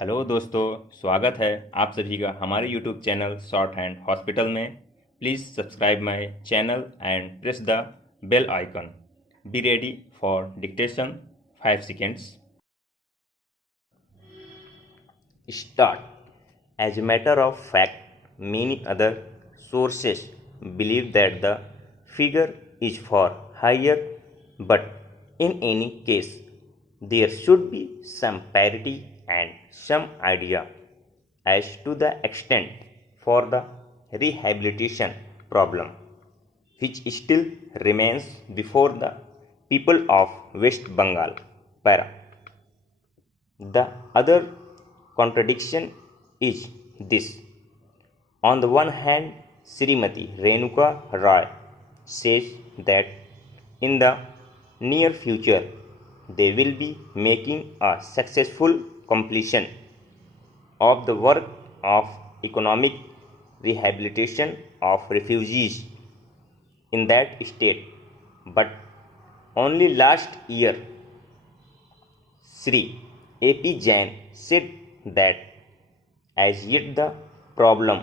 Hello दोस्तों, स्वागत है आप सभी का हमारे YouTube channel short hand hospital में। Please subscribe my channel and press the bell icon. Be ready for dictation 5 seconds. Start. As a matter of fact, many other sources believe that the figure is far higher, but in any case, there should be some parity and some idea as to the extent for the rehabilitation problem, which still remains before the people of West Bengal. Para. The other contradiction is this. On the one hand, Srimati Renuka Roy says that in the near future they will be making a successful completion of the work of economic rehabilitation of refugees in that state, but only last year Sri A.P. Jain said that as yet the problem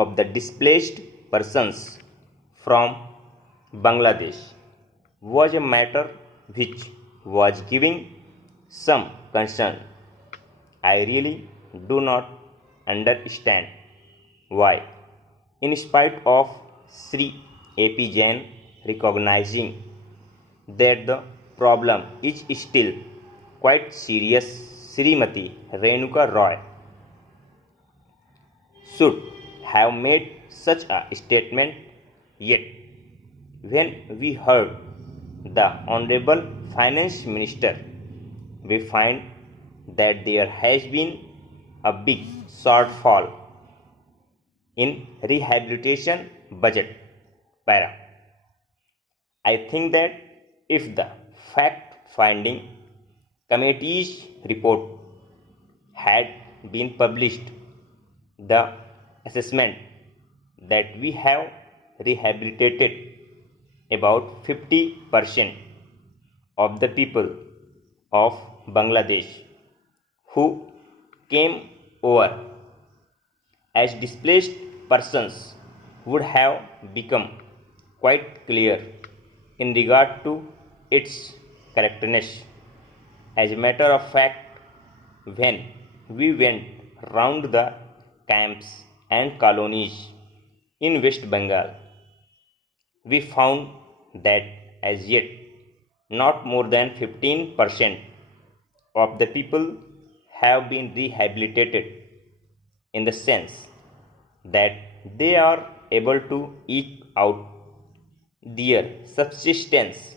of the displaced persons from Bangladesh was a matter which was giving some concern. I really do not understand why, in spite of Sri A.P. Jain recognizing that the problem is still quite serious, Srimati Renuka Roy should have made such a statement. Yet, when we heard the Honorable Finance Minister, we find that there has been a big shortfall in rehabilitation budget. Para. I think that if the fact-finding committee's report had been published, the assessment that we have rehabilitated about 50% of the people of Bangladesh who came over as displaced persons would have become quite clear in regard to its correctness. As a matter of fact, when we went round the camps and colonies in West Bengal, we found that as yet not more than 15% of the people have been rehabilitated, in the sense that they are able to eke out their subsistence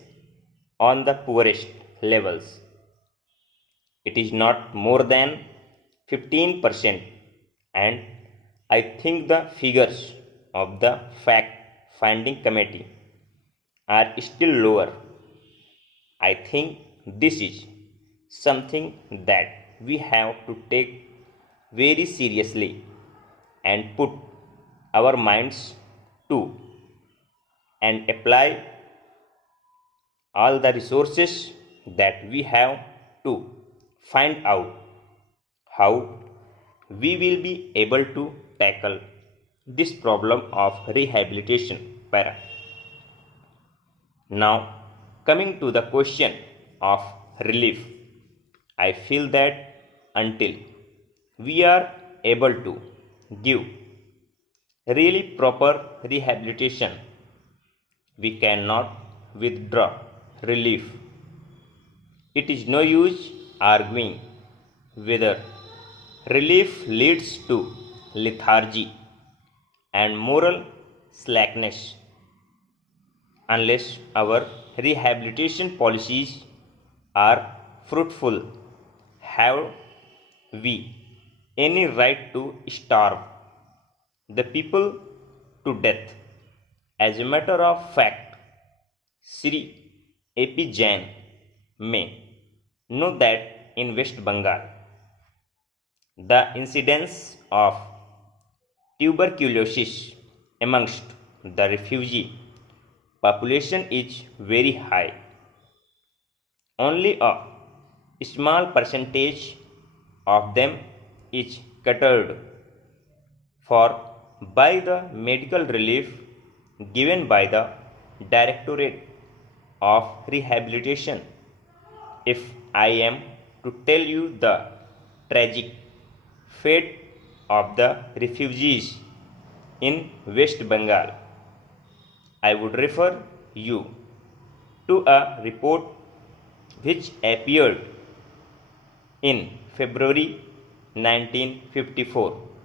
on the poorest levels. It is not more than 15%, and I think the figures of the fact finding committee are still lower. I think this is something that we have to take very seriously and put our minds to, and apply all the resources that we have to find out how we will be able to tackle this problem of rehabilitation. Para. Now, coming to the question of relief, I feel that until we are able to give really proper rehabilitation, we cannot withdraw relief. It is no use arguing whether relief leads to lethargy and moral slackness unless our rehabilitation policies are fruitful. Have we any right to starve the people to death? As a matter of fact, Sri A.P. Jain may know that in West Bengal, the incidence of tuberculosis amongst the refugee population is very high. Only a small percentage of them is catered for by the medical relief given by the Directorate of Rehabilitation. If I am to tell you the tragic fate of the refugees in West Bengal, I would refer you to a report which appeared in February 1954